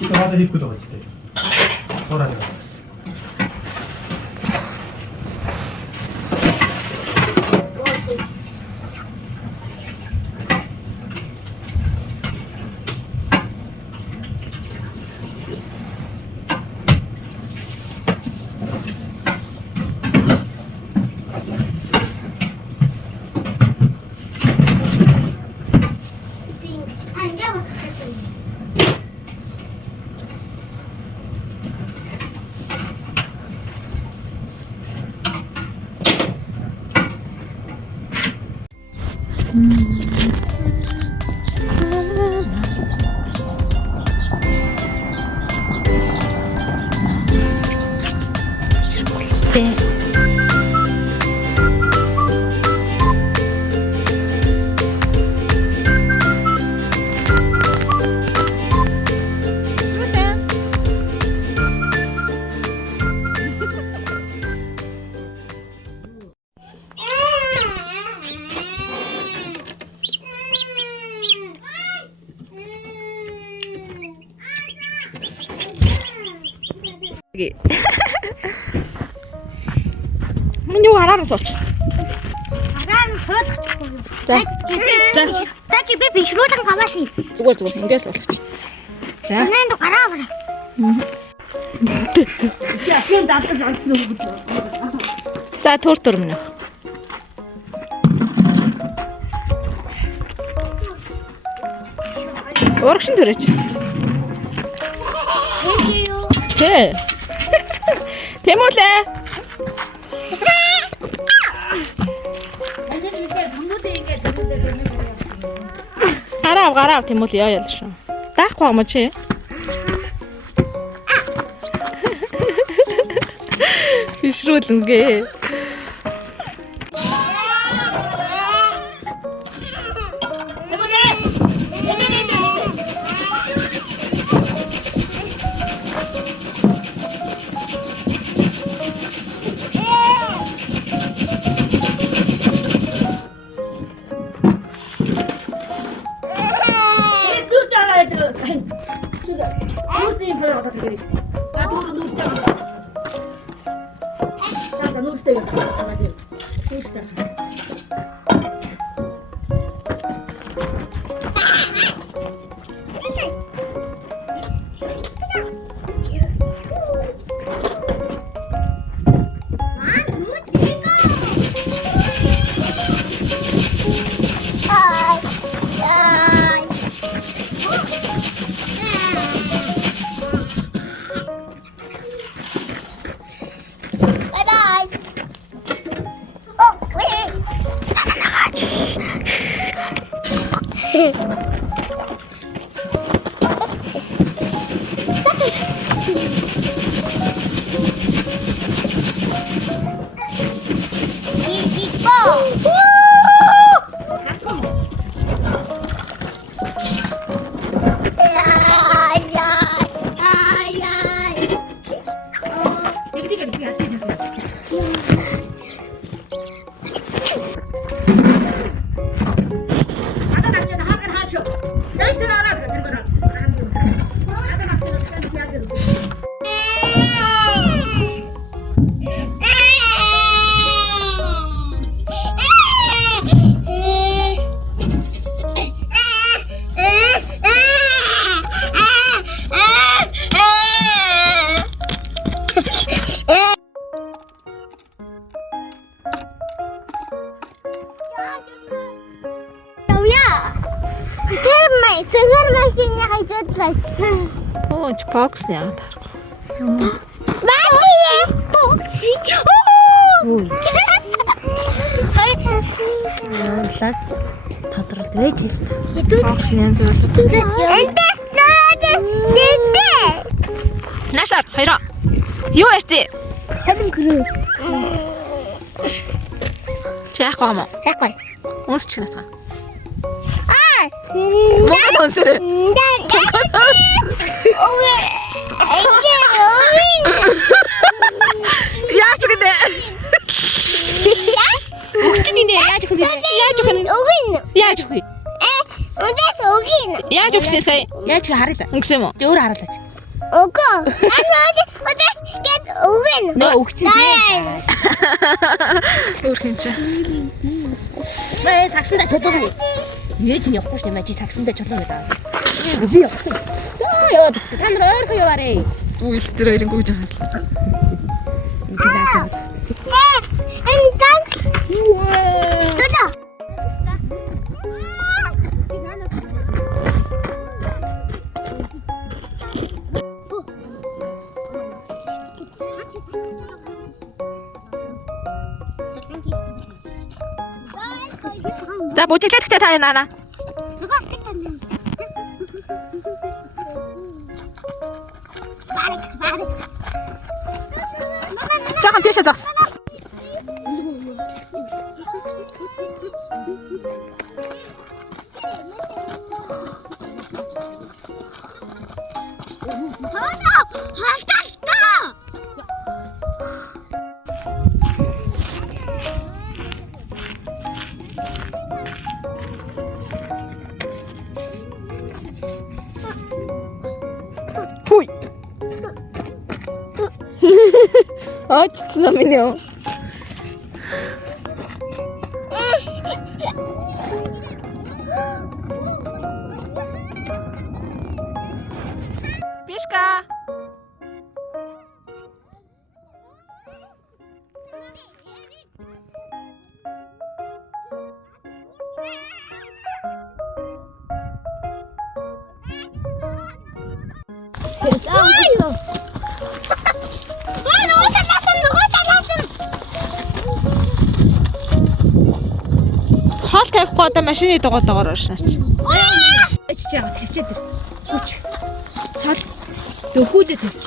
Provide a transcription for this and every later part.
이거 와서 입고 들어갔지. 돌아가. Миний хараараа сууч. Хараар суулгачихгүй. За. За чи би бишрүүлэн гаваалъя. Зүгээр ингээс суулгач. За. Нэнд гараа аваа. За төр минь. Урагшин төрөөч. Тэ. Тэмүүлээ. Гараа тэмүүл яа шүү. Даахгүй юм чи. Бишрүүлэнгээ. Цэгэр машины хайжаад лайцсан. Оо, бокс яа таар. Баатие. Лаг тодрол вэж л та. Бокс нь янз бүр. Нашаар хоёроо. Юу ярьцээ? Хэвэн гэрээ. Чи яах вэ? Яахгүй. Үсч гэнэ та. Монгол өнсөр. Яас гэдэг. Өгчнийнэ яаж өгөх вэ? Яаж өгөх вэ? Яаж өгөх вэ? Өнөөс өгин. Яаж өгсөн сая? Яаж хараа. Өнгөсөн юм уу? Өөр харуулаач. Өгөө. Өнөөс гээд өгин. Нөө өгчин тий. Өөр хин чи. Мэ сагсандаа чулуу. Ээж нь явахгүй шүү дээ. Чи сагсандаа чулуу гэдэг. Би явахгүй. Яваад та нар өөрөө яваарэ. Үйл дээр хоёрын гүйж байгаа. Энд яаж яваад. Энтан. Тото. За бүжиглэхдээ та яана. Жаахан тийшээ загс. Хүй. Очсон минь юу? Пешка. Хоол тавихгүй одоо машины дугаатаагаар оршнаач. Ичж байгаа тавьчаад ир. Хүч. Хол дөхүүлээ тавьч.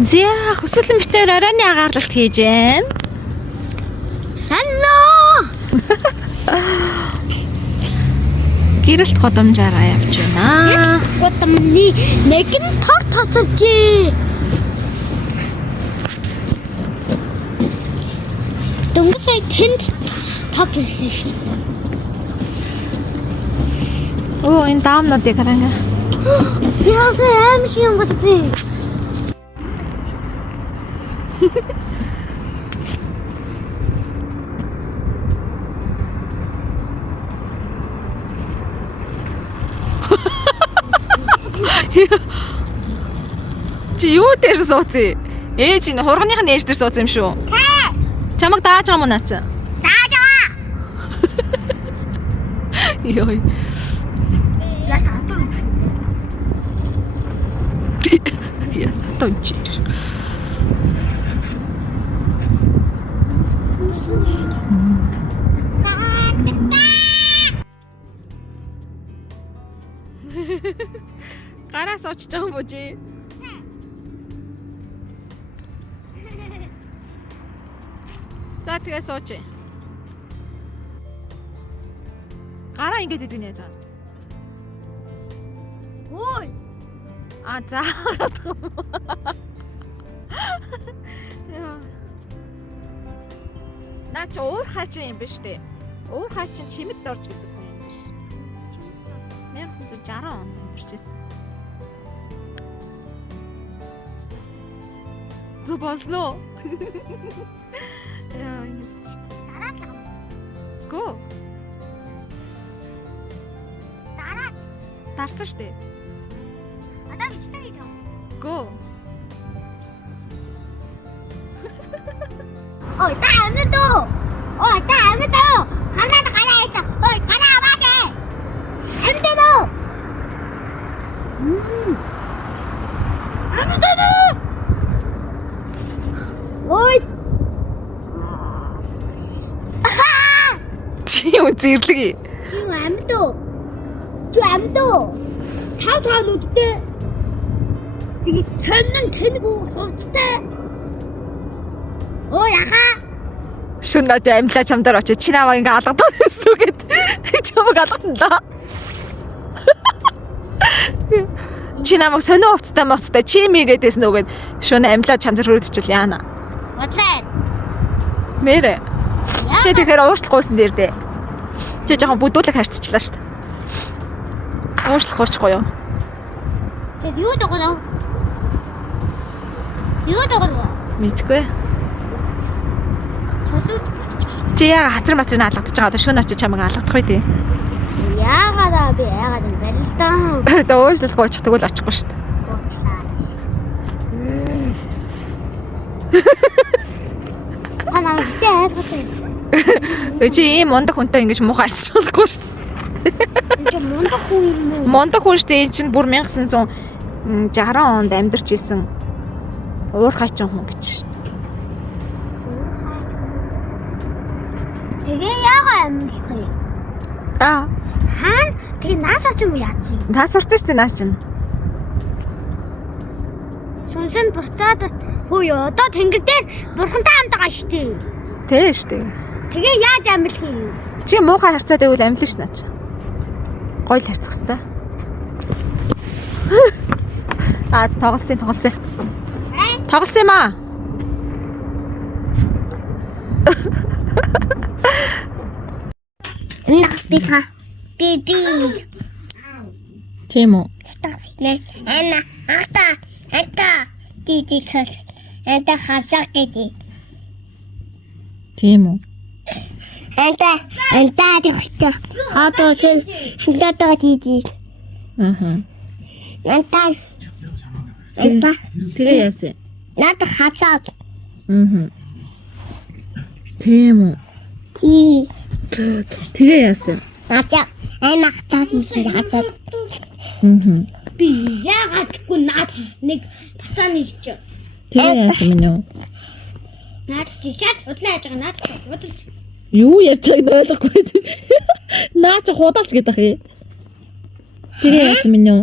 Зя хүсэлэн битээр оройны агаарлалт хийж байна. Санаа. Гэрэлт годомжаараа явж байна. Годамны нэг нь тог тасарч. Дөнгөсэй тэнд тог ирсэн шүү. Оо энэ даамнуудыг хараа. Яасан аим шиг юм болчих. Чи юу дээр сууцээ? Ээж энэ хурганых нь ээж дээр сууц юм шүү. Чамаг дааж байгаа мөн наац. Дааж байгаа. Йой. Яа хатан. Яс тонч. Гараас очиж байгаа юм уу чи? За тэгээ сууч. Гараа ингэж идэг нь яаж байгаа? Ой. А заагаад юм. Яа. Наа чи уур хаачин юм биш үү? Уур хаачин чимэд дорж гэдэг хүн юм биш. 1960 онд амьдарчээсэн. Зобослоо. Яа, ингэж. Гүү. Дараа. Дарцсан штэ. Одоо бичдэг гэж байна. Гүү. Ой, та амьд уу? Ой, та амьд уу? Хамаад гараа яа. Ой, гараа аваач. Амьд уу? Амьд уу? Ой. Чи үзэрлэг. Чи амьд уу? Чи амьд уу? Тав нүдтэй. Би сонин тэнэг хувцтай. Ой, яха. Шүнэж амьлаа чамдаар очиж чи намайг ингээ алгадсан гэсэн үгээд чамайг алгатан да. Чи намайг сонио хувцтай чи мэгээдсэн үгээд шүн амьлаа чамдаар хөрөдчихвэл яана. Бодлоо. Нэрэ. Чи тэгэхээр уушлахгүйсэн дээр дээ. Чи жоохон бүдүүлэг харьцчихлаа шүү дээ. Уушлахгүй юу? Тэг юу дагав? Юу дагав? Мэдгүй. Солиуд. Чи яга хацар матрын алгадчихж байгаа одоо шүн очиж чамайг алгадах үү тий. Яагаад би яагаад юм бэ л таа. Одоо уушлахгүй очих тэгвэл очихгүй шүү дээ. Ханаа яагаад Чи ийм мундаг хүнтэй ингэж муухай харьцаж болохгүй шүү дээ. чи мундаг хүн юм уу? Мундаг хүн шүү дээ. Энэ чинь бүр 1960 онд амьдарч исэн уур хайчин хүн гэж шүү дээ. Тэгээ яагаад амьдлах юм? Аа, Хаан тэгээ наас орч юм яа чи? та сурсан шүү дээ наас чинь. Сүнсэн буцаад хөөе одоо тэнгэр дээр бурхантай хамт байгаа шүү дээ. Тэ шүү дээ. Тэгээ яаж амьдлах юм? Чи муухай харьцаад байвал амьлна ш наач. Гоё л харьцах хэвээр. Аа тоглосон. Тоглосон юм аа. Нах биха. Би. Тийм үү. Тасне. Ата. Титикас. Ата хасак гэдэг. Тийм үү. Anta дихтэй. Хатоо тэл хинтаа тийди. Аа. Anta. Тэгээ яасан. Наад хацаад. Аа. Тийм үү. Ти. Тэгээ яасан. Хацаа. Анахтаа тийди хацаад. Аа. Би яагаадгүй наад нэг батааны чи. Тэгээ яасан минь юу? Наад чи шал худлаа яаж байгаа наад худалж. Юу ярьж байгааг ойлгохгүй. Наа чи худалч гэдэг юм. Тэгээ яасан минь юу?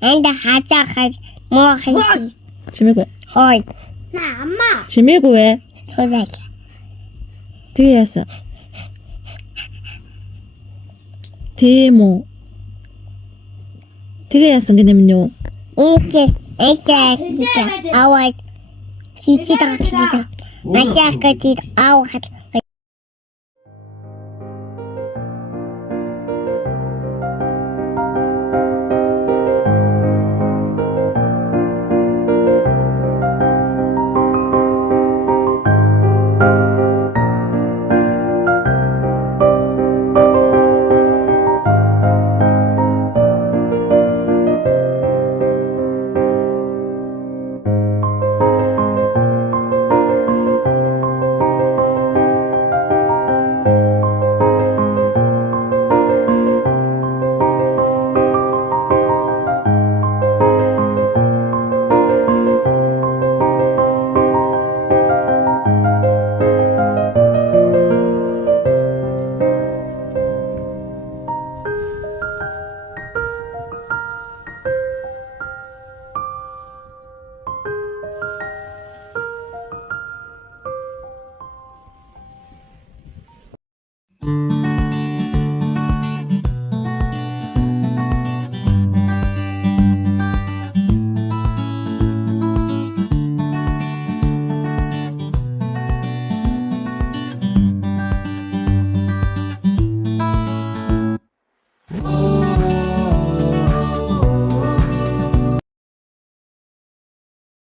Анда хацаа моо хий. Чимээгүй. Хой. На амма. Чимээгүй вэ? Худалж. Тэгээ яасан. Тийм үү. Тэгээ яасан гэнэ минь юу? Аваад чичи дагтдаг. Машаакад аваад